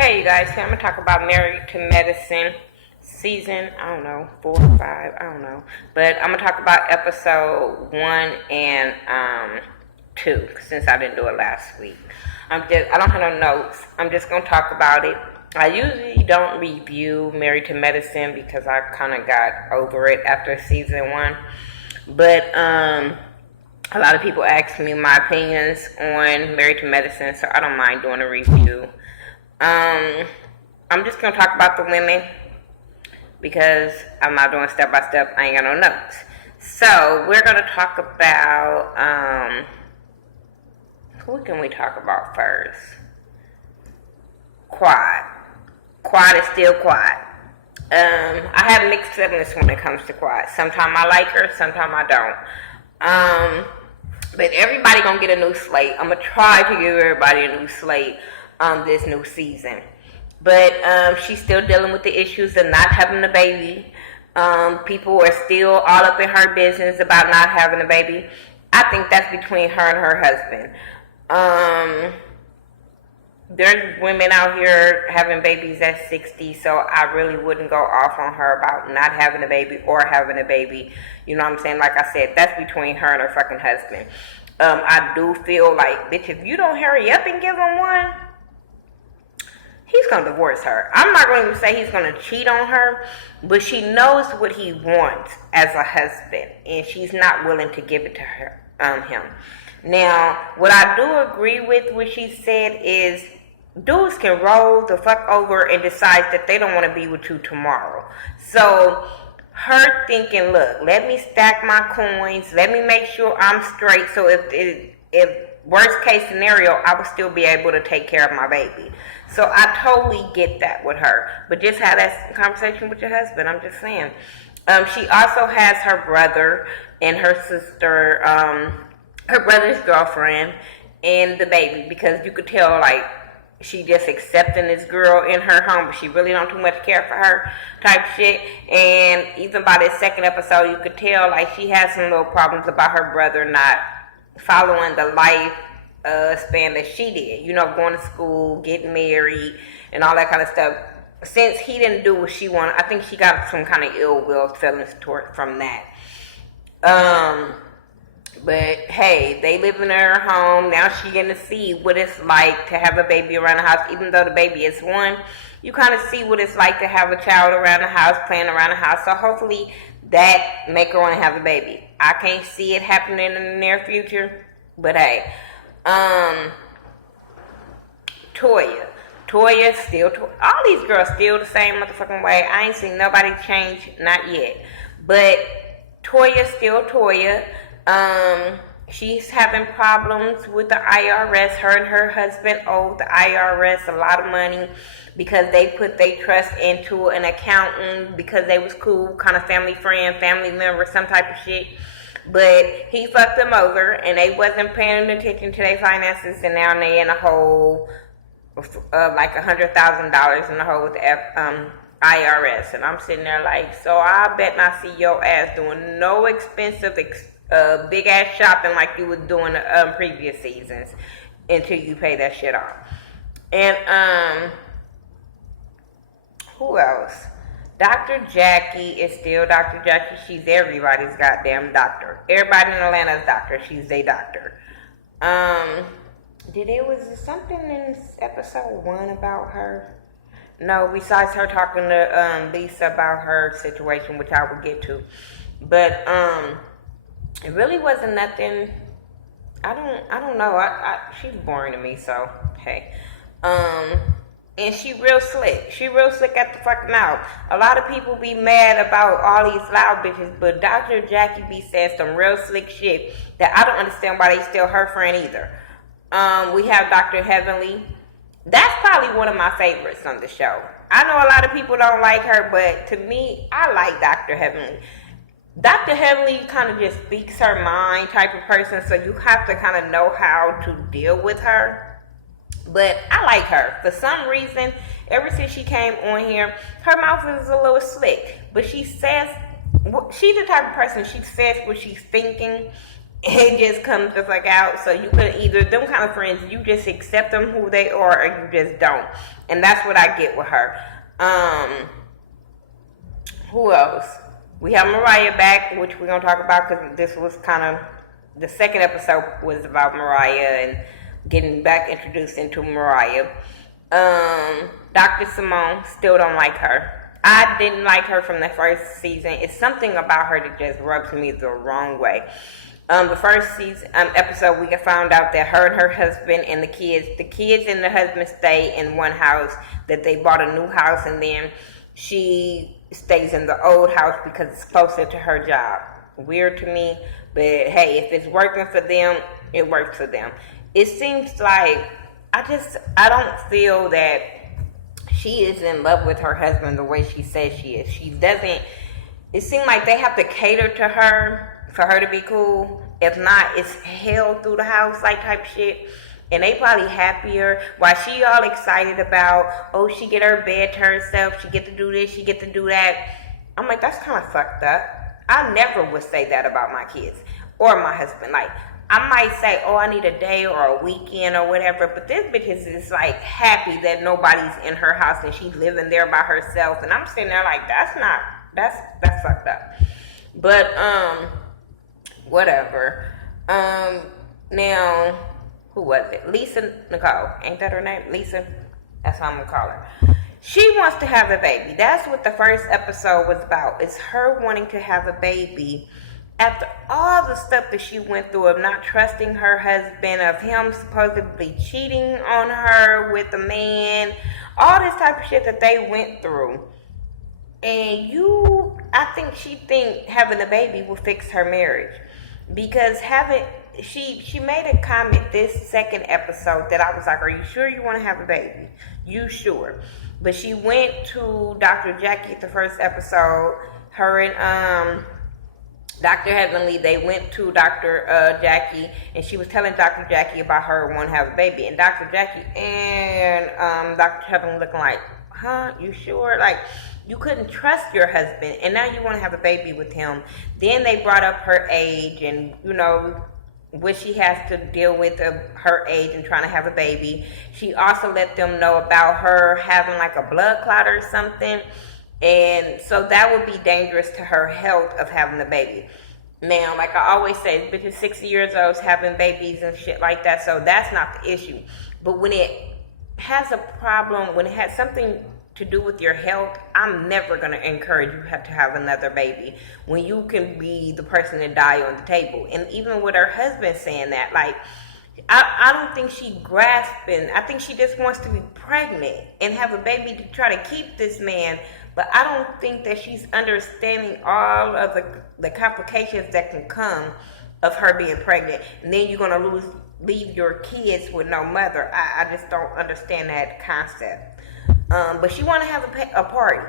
Hey you guys, so I'm gonna talk about Married to Medicine season, I don't know, 4 or 5, I don't know. But I'm gonna talk about episode 1 and 2 since I didn't do it last week. I don't have no notes. I'm just gonna talk about it. I usually don't review Married to Medicine because I kind of got over it after season 1. But a lot of people ask me my opinions on Married to Medicine, so I don't mind doing a review. I'm just going to talk about the women because I'm not doing step by step. I ain't got no notes. So, we're going to talk about, who can we talk about first? Quad. Quad is still Quad. I have mixed feelings when it comes to Quad. Sometimes I like her, sometimes I don't. But everybody going to get a new slate. I'm going to try to give everybody a new slate this new season. But she's still dealing with the issues of not having a baby. People are still all up in her business about not having a baby. I think that's between her and her husband. There's women out here having babies at 60, so I really wouldn't go off on her about not having a baby or having a baby. You know what I'm saying? Like I said, that's between her and her fucking husband. I do feel like, bitch, if you don't hurry up and give him one, he's going to divorce her. I'm not going to say he's going to cheat on her, but she knows what he wants as a husband, and she's not willing to give it to her, him. Now, what I do agree with what she said is dudes can roll the fuck over and decide that they don't want to be with you tomorrow. So, her thinking, look, let me stack my coins, let me make sure I'm straight, so if worst case scenario, I would still be able to take care of my baby. So I totally get that with her. But just have that conversation with your husband. I'm just saying. She also has her brother and her sister, her brother's girlfriend, and the baby. Because you could tell, like, she just accepting this girl in her home, but she really don't too much care for her type shit. And even by the second episode, you could tell, like, she has some little problems about her brother not following the life span that she did, you know, going to school, getting married, and all that kind of stuff. Since he didn't do what she wanted, I think she got some kind of ill will feelings from that. But hey, they live in her home now. She getting to see what it's like to have a baby around the house. Even though the baby is 1, you kind of see what it's like to have a child around the house, playing around the house. So hopefully that make her want to have a baby. I can't see it happening in the near future, but hey. Toya still, all these girls still the same motherfucking way. I ain't seen nobody change, not yet. But Toya still Toya. She's having problems with the IRS. Her and her husband owe the IRS a lot of money because they put their trust into an accountant because they was cool, kind of family friend, family member, some type of shit. But he fucked them over, and they wasn't paying attention to their finances, and now they in a hole like $100,000 in the hole with the IRS. And I'm sitting there like, so I bet not see your ass doing no expensive, big ass shopping like you was doing the previous seasons until you pay that shit off. And who else? Dr. Jackie is still Dr. Jackie. She's everybody's goddamn doctor. Everybody in Atlanta is doctor. She's a doctor. Was something in episode 1 about her? No, besides her talking to Lisa about her situation, which I will get to. But it really wasn't nothing. I don't know. She's boring to me, so hey. And she real slick. She real slick at the fucking mouth. A lot of people be mad about all these loud bitches, but Dr. Jackie be saying some real slick shit that I don't understand why they still her friend either. We have Dr. Heavenly. That's probably one of my favorites on the show. I know a lot of people don't like her, but to me, I like Dr. Heavenly. Dr. Heavenly kind of just speaks her mind type of person, so you have to kind of know how to deal with her. But I like her. For some reason, ever since she came on here, her mouth is a little slick. But she says, she's the type of person, she says what she's thinking. it just comes the fuck out. So you could either, them kind of friends, you just accept them who they are, or you just don't. And that's what I get with her. Who else? We have Mariah back, which we're gonna talk about because this was kind of, the second episode was about Mariah and getting back introduced into Mariah. Dr. Simone, still don't like her. I didn't like her from the first season. It's something about her that just rubs me the wrong way. The first season episode, we found out that her and her husband and the kids and the husband stay in one house, that they bought a new house, and then she stays in the old house because it's closer to her job. Weird to me, but hey, if it's working for them, it works for them. It seems like, I don't feel that she is in love with her husband the way she says she is. She doesn't, it seems like they have to cater to her for her to be cool. If not, it's hell through the house, like type shit. And they probably happier. While she all excited about, oh, she get her bed to herself, she get to do this, she get to do that. I'm like, that's kind of fucked up. I never would say that about my kids or my husband. Like, I might say, oh, I need a day or a weekend or whatever, but this bitch is like happy that nobody's in her house and she's living there by herself. And I'm sitting there like, that's fucked up. But, whatever. Now, who was it? Lisa Nicole. Ain't that her name? Lisa? That's what I'm gonna call her. She wants to have a baby. That's what the first episode was about. It's her wanting to have a baby after all the stuff that she went through of not trusting her husband, of him supposedly cheating on her with a man, all this type of shit that they went through. And I think she think having a baby will fix her marriage. Because she made a comment this second episode that I was like, are you sure you want to have a baby? You sure? But she went to Dr. Jackie at the first episode. Her and Dr. Heavenly, they went to Dr. Jackie, and she was telling Dr. Jackie about her wanting to have a baby. And Dr. Jackie and Dr. Heavenly looking like, huh? You sure? Like, you couldn't trust your husband, and now you want to have a baby with him. Then they brought up her age and, what she has to deal with her age and trying to have a baby. She also let them know about her having like a blood clot or something. And so that would be dangerous to her health of having a baby. Now, like I always say, bitches 60 years old having babies and shit like that. So that's not the issue. But when it has a problem, when it has something to do with your health, I'm never going to encourage you to have another baby when you can be the person to die on the table. And even with her husband saying that, like, I don't think she grasping. I think she just wants to be pregnant and have a baby to try to keep this man. But I don't think that she's understanding all of the complications that can come of her being pregnant. And then you're going to leave your kids with no mother. I just don't understand that concept. But she want to have a party.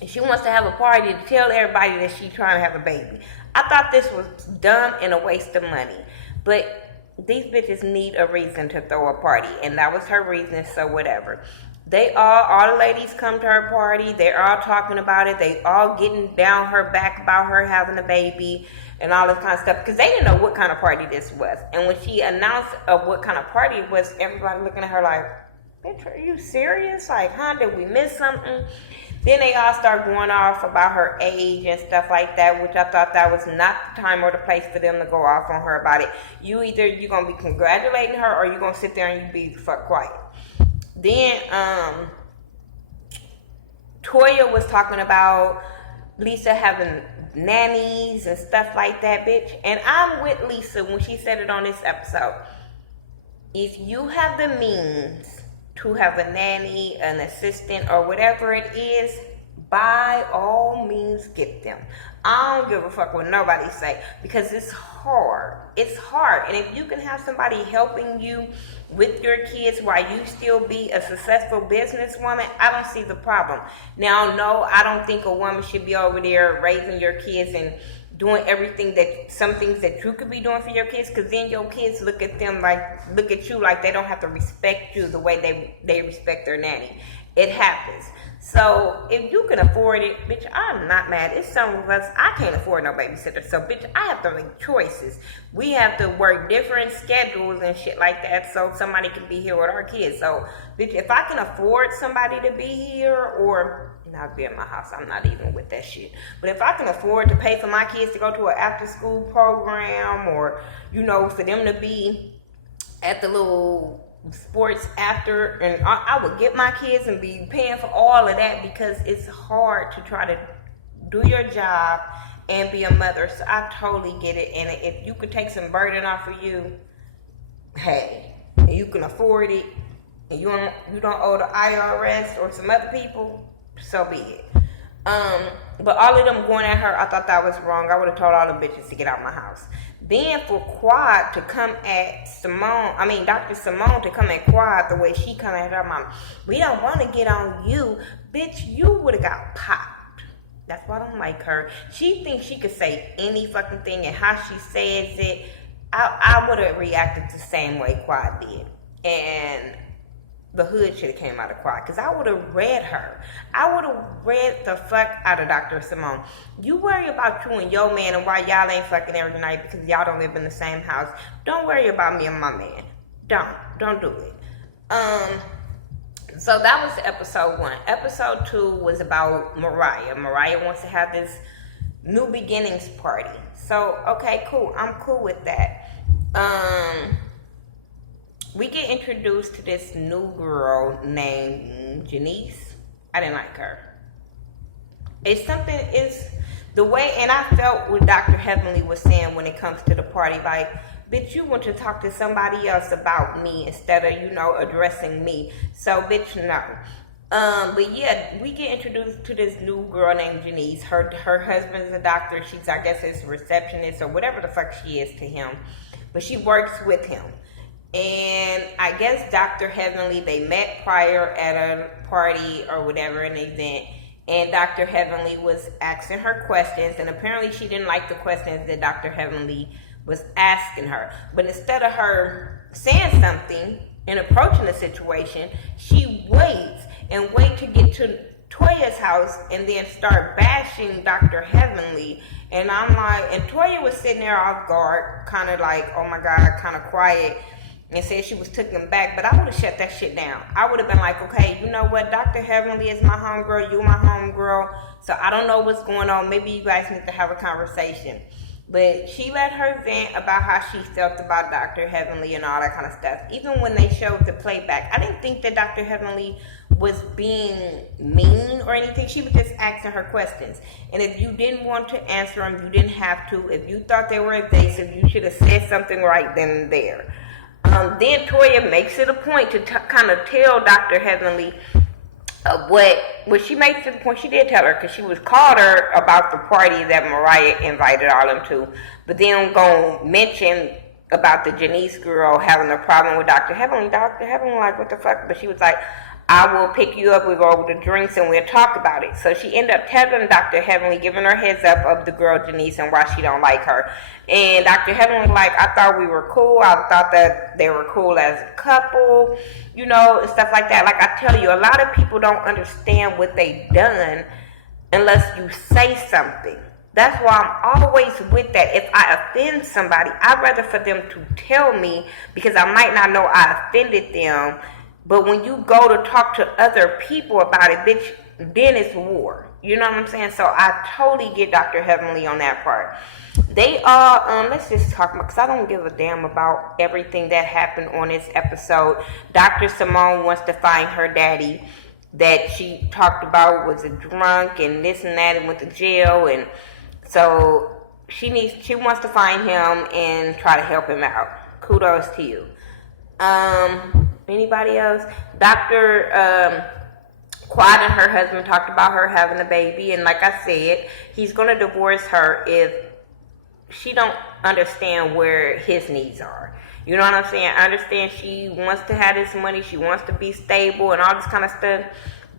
And she wants to have a party to tell everybody that she's trying to have a baby. I thought this was dumb and a waste of money. But these bitches need a reason to throw a party. And that was her reason, so whatever. All the ladies come to her party. They're all talking about it. They all getting down her back about her having a baby and all this kind of stuff. Because they didn't know what kind of party this was. And when she announced what kind of party it was, everybody looking at her like, bitch, are you serious? Like, huh? Did we miss something? Then they all start going off about her age and stuff like that, which I thought that was not the time or the place for them to go off on her about it. You're going to be congratulating her, or you're going to sit there and you be fuck quiet. Then, Toya was talking about Lisa having nannies and stuff like that, bitch. And I'm with Lisa when she said it on this episode. If you have the means to have a nanny, an assistant, or whatever it is, by all means get them. I don't give a fuck what nobody say, because it's hard. It's hard. And if you can have somebody helping you with your kids while you still be a successful businesswoman, I don't see the problem. Now, no, I don't think a woman should be over there raising your kids and doing some things that you could be doing for your kids, because then your kids look at you like they don't have to respect you the way they respect their nanny. It happens. So if you can afford it, bitch, I'm not mad. It's some of us, I can't afford no babysitter. So bitch, I have to make choices. We have to work different schedules and shit like that so somebody can be here with our kids. So bitch, if I can afford somebody to be here or not be in my house, I'm not even with that shit. But if I can afford to pay for my kids to go to an after school program or, you know, for them to be at the little sports after, and I would get my kids and be paying for all of that because it's hard to try to do your job and be a mother. So I totally get it. And if you could take some burden off of you, hey, and you can afford it, and you don't owe the IRS or some other people, so be it. But all of them going at her, I thought that was wrong. I would have told all the bitches to get out of my house. Then for Quad to come at Dr. Simone to come at Quad the way she come at her mom, we don't want to get on you. Bitch, you would have got popped. That's why I don't like her. She thinks she could say any fucking thing, and how she says it, I would have reacted the same way Quad did. And the hood should have came out of Quad, because I would have read her. I would have read the fuck out of Dr. Simone. You worry about you and your man and why y'all ain't fucking every night because y'all don't live in the same house. Don't worry about me and my man. Don't do it. So that was episode 1. Episode 2 was about Mariah. Mariah wants to have this new beginnings party. So, okay, cool. I'm cool with that. We get introduced to this new girl named Janice. I didn't like her. It's the way, and I felt what Dr. Heavenly was saying when it comes to the party, like, bitch, you want to talk to somebody else about me instead of, addressing me. So, bitch, no. But yeah, we get introduced to this new girl named Janice. Her husband's a doctor. She's, I guess, his receptionist or whatever the fuck she is to him. But she works with him. And I guess Dr. Heavenly, they met prior at a party or whatever, an event, and Dr. Heavenly was asking her questions, and apparently she didn't like the questions that Dr. Heavenly was asking her. But instead of her saying something and approaching the situation, she waits to get to Toya's house and then start bashing Dr. Heavenly. And I'm like, and Toya was sitting there off guard, kind of like, oh my God, kind of quiet, and said she was taken back, but I would have shut that shit down. I would have been like, okay, you know what? Dr. Heavenly is my homegirl, you my homegirl, so I don't know what's going on. Maybe you guys need to have a conversation. But she let her vent about how she felt about Dr. Heavenly and all that kind of stuff. Even when they showed the playback, I didn't think that Dr. Heavenly was being mean or anything. She was just asking her questions. And if you didn't want to answer them, you didn't have to. If you thought they were evasive, you should have said something right then and there. Then Toya makes it a point to kind of tell Dr. Heavenly what she makes it a point. She did tell her, because she was called her about the party that Mariah invited all them to. But then gonna mention about the Janice girl having a problem with Dr. Heavenly. Dr. Heavenly like, what the fuck? But she was like, I will pick you up, we'll go over the drinks and we'll talk about it. So she ended up telling Dr. Heavenly, giving her heads up of the girl Janice and why she don't like her. And Dr. Heavenly was like, I thought we were cool. I thought that they were cool as a couple, and stuff like that. Like I tell you, a lot of people don't understand what they done unless you say something. That's why I'm always with that. If I offend somebody, I'd rather for them to tell me, because I might not know I offended them. But when you go to talk to other people about it, bitch, then it's war. You know what I'm saying? So I totally get Dr. Heavenly on that part. They all, let's just talk about, because I don't give a damn about everything that happened on this episode. Dr. Simone wants to find her daddy that she talked about was a drunk and this and that and went to jail. And so she wants to find him and try to help him out. Kudos to you. Anybody else? Dr. Quad and her husband talked about her having a baby, and like I said, he's going to divorce her if she don't understand where his needs are. You know what I'm saying? I understand she wants to have this money, she wants to be stable and all this kind of stuff,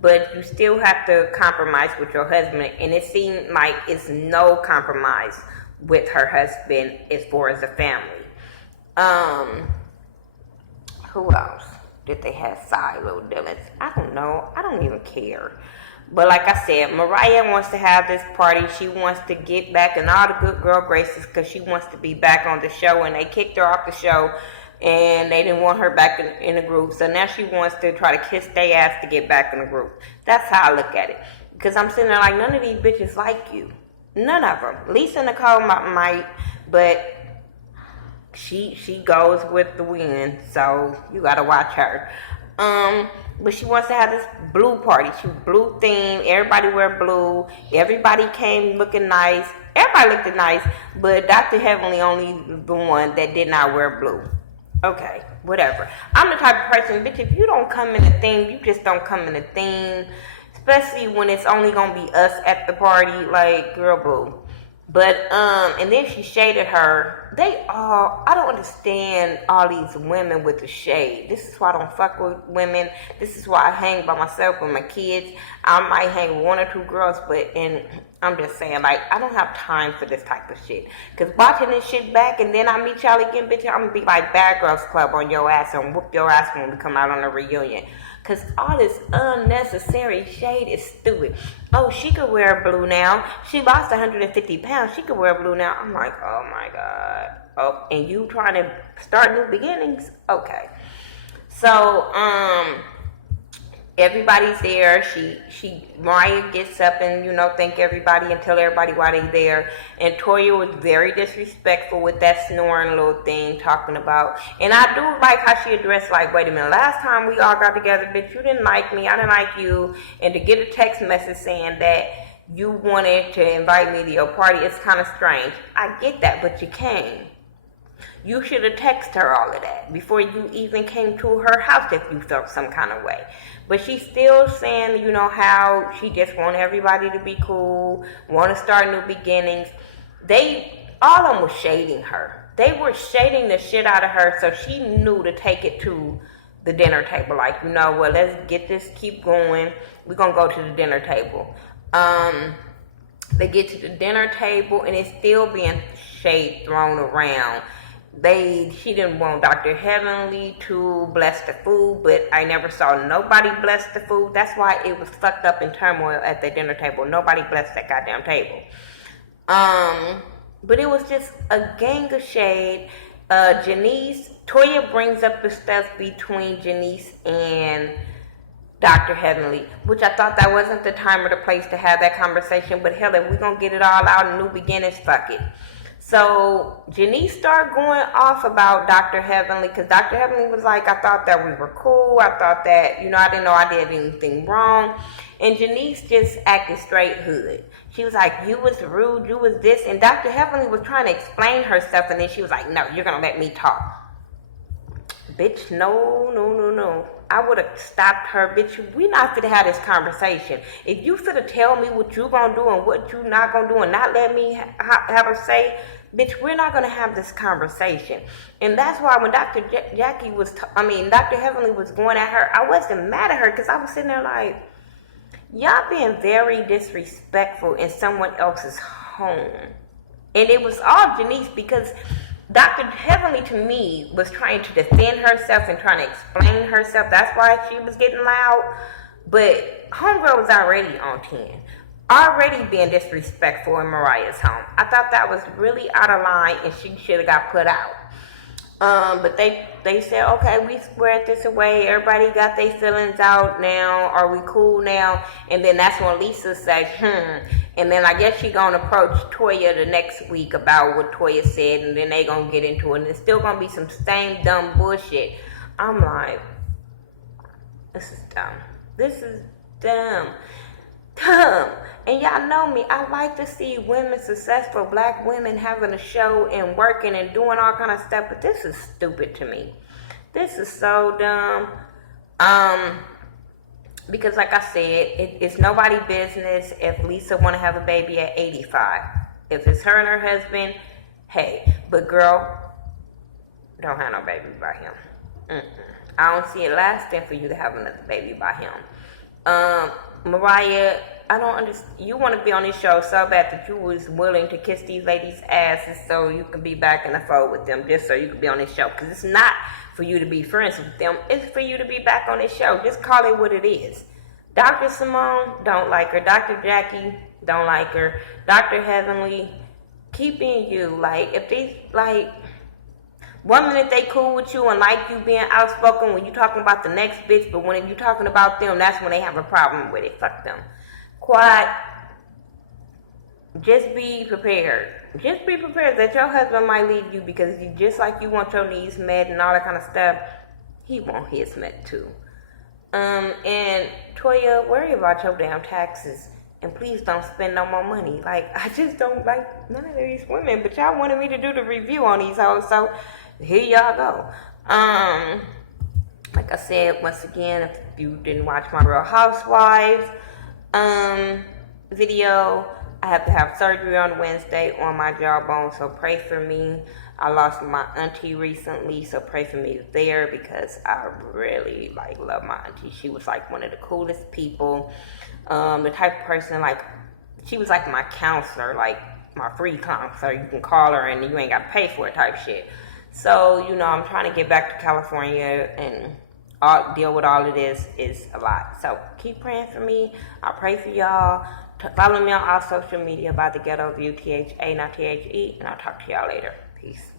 but you still have to compromise with your husband, and it seemed like it's no compromise with her husband as far as the family. Who else did they have silo dealings? I don't know. I don't even care. But like I said, Mariah wants to have this party. She wants to get back in all the good girl graces because she wants to be back on the show. And they kicked her off the show and they didn't want her back in the group. So now she wants to try to kiss their ass to get back in the group. That's how I look at it. Because I'm sitting there like, none of these bitches like you. None of them. Lisa Nicole might, but she goes with the wind. So you got to watch her. But she wants to have this blue party. She blue theme. Everybody wear blue. Everybody came looking nice. Everybody looked nice, but Dr. Heavenly only the one that did not wear blue. Okay, whatever. I'm the type of person, bitch, if you don't come in a theme, you just don't come in a theme. Especially when it's only gonna be us at the party, like, girl, boo. But, and then she shaded her. I don't understand all these women with the shade. This is why I don't fuck with women. This is why I hang by myself with my kids. I might hang with one or two girls, and I'm just saying, like, I don't have time for this type of shit. Because watching this shit back and then I meet y'all again, bitch, I'm gonna be like Bad Girls Club on your ass and whoop your ass when we come out on a reunion. Because all this unnecessary shade is stupid. Oh, she could wear blue now. She lost 150 pounds. She could wear blue now. I'm like, oh my God. Oh, and you trying to start new beginnings? Okay. So, everybody's there. Mariah gets up and, thank everybody and tell everybody why they there. And Toya was very disrespectful with that snoring little thing talking about. And I do like how she addressed, like, wait a minute, last time we all got together, bitch, you didn't like me, I didn't like you. And to get a text message saying that you wanted to invite me to your party, it's kind of strange. I get that, but you came. You should have texted her all of that before you even came to her house if you felt some kind of way. But she's still saying, how she just want everybody to be cool, want to start new beginnings. All of them was shading her. They were shading the shit out of her, so she knew to take it to the dinner table. Like, let's get this, keep going. We're going to go to the dinner table. They get to the dinner table, and it's still being shade thrown around. She didn't want Dr. Heavenly to bless the food, but I never saw nobody bless the food. That's why it was fucked up in turmoil at the dinner table. Nobody blessed that goddamn table. But it was just a gang of shade. Toya brings up the stuff between Janice and Dr. Heavenly, which I thought that wasn't the time or the place to have that conversation. But hell, if we're going to get it all out in new beginnings, fuck it. So, Janice started going off about Dr. Heavenly, because Dr. Heavenly was like, I thought that we were cool. I thought that, I didn't know I did anything wrong. And Janice just acted straight hood. She was like, you was rude, you was this. And Dr. Heavenly was trying to explain herself, and then she was like, no, you're going to let me talk. Bitch, no. I would have stopped her. Bitch, we not finna have this conversation. If you finna tell me what you gonna do and what you not gonna do and not let me have her say, bitch, we're not gonna have this conversation. And that's why when Dr. Dr. Heavenly was going at her, I wasn't mad at her because I was sitting there like, y'all being very disrespectful in someone else's home. And it was all Janice, because Dr. Heavenly, to me, was trying to defend herself and trying to explain herself. That's why she was getting loud. But homegirl was already on 10. Already being disrespectful in Mariah's home. I thought that was really out of line and she should have got put out. But they said, okay, we squared this away. Everybody got their feelings out now. Are we cool now? And then that's when Lisa said, And then I guess she gonna approach Toya the next week about what Toya said, and then they gonna get into it. And there's still gonna be some same dumb bullshit. I'm like, this is dumb. This is dumb. And y'all know me, I like to see women, successful black women, having a show and working and doing all kind of stuff, but this is stupid to me. This is so dumb. Because like I said, it's nobody's business if Lisa want to have a baby at 85. If it's her and her husband, hey, but girl, don't have no baby by him. I don't see it lasting for you to have another baby by him. Mariah, I don't understand. You want to be on this show so bad that you was willing to kiss these ladies' asses so you can be back in the fold with them, just so you can be on this show. Because it's not for you to be friends with them. It's for you to be back on this show. Just call it what it is. Dr. Simone, don't like her. Dr. Jackie, don't like her. Dr. Heavenly, keep being you. Like, if they, like, one minute they cool with you and like you being outspoken when you talking about the next bitch, but when you talking about them, that's when they have a problem with it. Fuck them. Quad, just be prepared. Just be prepared that your husband might leave you because you just like you want your needs met and all that kind of stuff, he want his met too. And Toya, worry about your damn taxes. And please don't spend no more money. Like, I just don't like none of these women. But y'all wanted me to do the review on these hoes. So, here y'all go. Like I said, once again, if you didn't watch my Real Housewives video, I have to have surgery on Wednesday on my jawbone. So, pray for me. I lost my auntie recently, so pray for me there because I really love my auntie. She was like one of the coolest people. The type of person she was like my counselor, like my free counselor. You can call her and you ain't got to pay for it type shit. So, I'm trying to get back to California and deal with all of this is a lot. So keep praying for me. I pray for y'all. Follow me on all social media by The Ghetto View, THA, not THE, and I'll talk to y'all later. Peace.